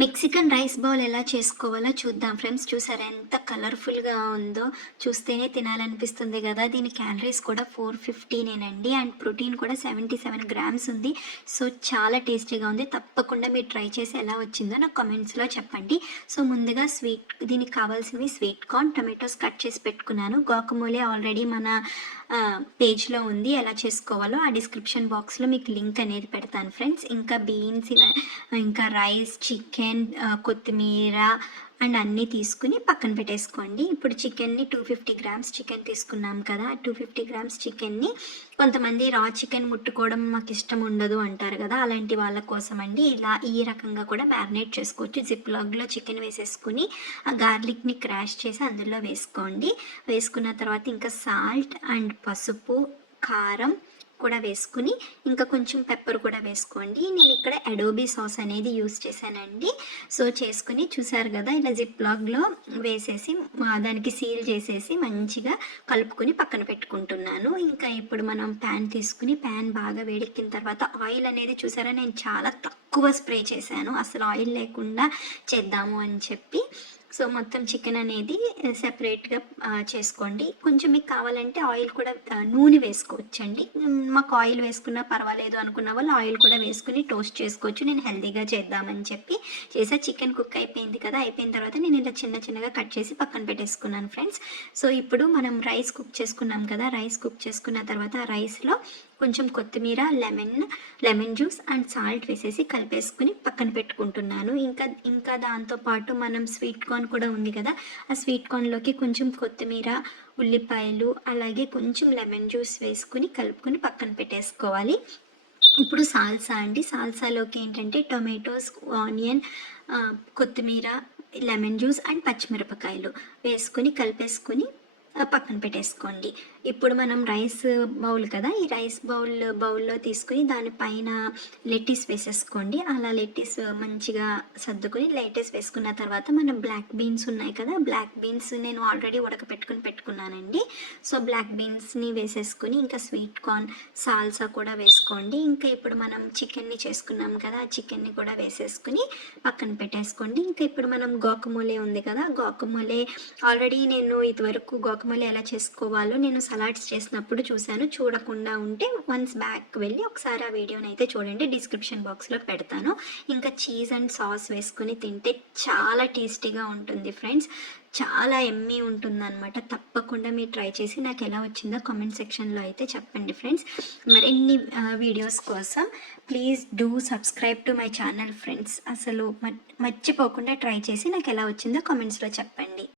Mexican rice bowl ఎలా చేసుకోవాలో చూద్దాం ఫ్రెండ్స్. చూసారా ఎంత కలర్ఫుల్గా ఉందో, చూస్తేనే తినాలనిపిస్తుంది కదా. దీని క్యాలరీస్ కూడా 450 అండ్ ప్రోటీన్ కూడా 77 గ్రామ్స్ ఉంది. సో చాలా టేస్టీగా ఉంది. తప్పకుండా మీరు ట్రై చేసి ఎలా వచ్చిందో నాకు కామెంట్స్లో చెప్పండి. సో ముందుగా దీనికి కావాల్సినవి స్వీట్ కార్న్, టమాటోస్ కట్ చేసి పెట్టుకున్నాను. గాకమోలే ఆల్రెడీ మన పేజ్లో ఉంది, ఎలా చేసుకోవాలో ఆ డిస్క్రిప్షన్ బాక్స్లో మీకు లింక్ అనేది పెడతాను ఫ్రెండ్స్. ఇంకా బీన్స్, ఇంకా రైస్, చికెన్, కొత్తిమీర అండ్ అన్నీ తీసుకుని పక్కన పెట్టేసుకోండి. ఇప్పుడు చికెన్ని 250 గ్రామ్స్ చికెన్ తీసుకున్నాం కదా. 250 గ్రామ్స్ చికెన్ని కొంతమంది రా చికెన్ ముట్టుకోవడం మాకు ఇష్టం ఉండదు అంటారు కదా, అలాంటి వాళ్ళ కోసం అండి ఇలా ఈ రకంగా కూడా మ్యారినేట్ చేసుకోవచ్చు. జిప్ లాగ్లో చికెన్ వేసేసుకుని ఆ గార్లిక్ని క్రాష్ చేసి అందులో వేసుకోండి. వేసుకున్న తర్వాత ఇంకా సాల్ట్ అండ్ పసుపు, కారం కూడా వేసుకుని ఇంకా కొంచెం పెప్పర్ కూడా వేసుకోండి. నేను ఇక్కడ అడోబీ సాస్ అనేది యూస్ చేశానండి. సో చేసుకుని చూసారు కదా, ఇలా జిప్ లాగ్లో వేసేసి దానికి సీల్ చేసేసి మంచిగా కలుపుకొని పక్కన పెట్టుకుంటున్నాను. ఇంకా ఇప్పుడు మనం ప్యాన్ తీసుకుని ప్యాన్ బాగా వేడెక్కిన తర్వాత ఆయిల్ అనేది చూసారా, నేను చాలా తక్కువ స్ప్రే చేశాను, అసలు ఆయిల్ లేకుండా చేద్దాము అని చెప్పి. సో మొత్తం చికెన్ అనేది సెపరేట్గా చేసుకోండి. కొంచెం మీకు కావాలంటే ఆయిల్ కూడా నూనె వేసుకోవచ్చండి. మాకు ఆయిల్ వేసుకున్నా పర్వాలేదు అనుకున్న వాళ్ళు ఆయిల్ కూడా వేసుకుని టోస్ట్ చేసుకోవచ్చు. నేను హెల్తీగా చేద్దామని చెప్పి చేసా. చికెన్ కుక్ అయిపోయింది కదా, అయిపోయిన తర్వాత నేను ఇలా చిన్న చిన్నగా కట్ చేసి పక్కన పెట్టేసుకున్నాను ఫ్రెండ్స్. సో ఇప్పుడు మనం రైస్ కుక్ చేసుకున్నాం కదా, రైస్ కుక్ చేసుకున్న తర్వాత ఆ రైస్లో కొంచెం కొత్తిమీర, లెమన్ జ్యూస్ అండ్ సాల్ట్ వేసేసి కలిపేసుకుని పక్కన పెట్టుకుంటున్నాను. ఇంకా దాంతోపాటు మనం స్వీట్ కార్న్ కూడా ఉంది కదా, ఆ స్వీట్ కార్న్లోకి కొంచెం కొత్తిమీర, ఉల్లిపాయలు అలాగే కొంచెం లెమన్ జ్యూస్ వేసుకుని కలుపుకొని పక్కన పెట్టేసుకోవాలి. ఇప్పుడు సాల్సా అండి. సాల్సాలోకి ఏంటంటే టొమాటోస్, ఆనియన్, కొత్తిమీర, లెమన్ జ్యూస్ అండ్ పచ్చిమిరపకాయలు వేసుకొని కలిపేసుకొని పక్కన పెట్టేసుకోండి. ఇప్పుడు మనం రైస్ బౌల్ కదా, ఈ రైస్ బౌల్లో తీసుకుని దానిపైన లెట్టిస్ వేసేసుకోండి. అలా లెట్టిస్ మంచిగా సర్దుకొని లెట్టిస్ వేసుకున్న తర్వాత మనం బ్లాక్ బీన్స్ ఉన్నాయి కదా, బ్లాక్ బీన్స్ నేను ఆల్రెడీ పెట్టుకున్నానండి. సో బ్లాక్ బీన్స్ని వేసేసుకుని ఇంకా స్వీట్ కార్న్, సాల్సా కూడా వేసుకోండి. ఇంకా ఇప్పుడు మనం చికెన్ని చేసుకున్నాం కదా, ఆ చికెన్ని కూడా వేసేసుకుని పక్కన పెట్టేసుకోండి. ఇంకా ఇప్పుడు మనం గాకమోలే ఉంది కదా, గాకమోలే ఆల్రెడీ నేను ఇదివరకు గాకమోలే ఎలా చేసుకోవాలో నేను సలాడ్స్ చేసినప్పుడు చూశాను. చూడకుండా ఉంటే వన్స్ బ్యాక్ వెళ్ళి ఒకసారి ఆ వీడియోని అయితే చూడండి, డిస్క్రిప్షన్ బాక్స్లో పెడతాను. ఇంకా చీజ్ అండ్ సాస్ వేసుకుని తింటే చాలా టేస్టీగా ఉంటుంది ఫ్రెండ్స్, చాలా ఎమ్మీ ఉంటుందన్నమాట. తప్పకుండా మీరు ట్రై చేసి నాకు ఎలా వచ్చిందో కామెంట్ సెక్షన్లో అయితే చెప్పండి ఫ్రెండ్స్. మరిన్ని వీడియోస్ కోసం please do subscribe to my channel friends. అసలు మర్చిపోకుండా ట్రై చేసి నాకు ఎలా వచ్చిందో కామెంట్స్లో చెప్పండి.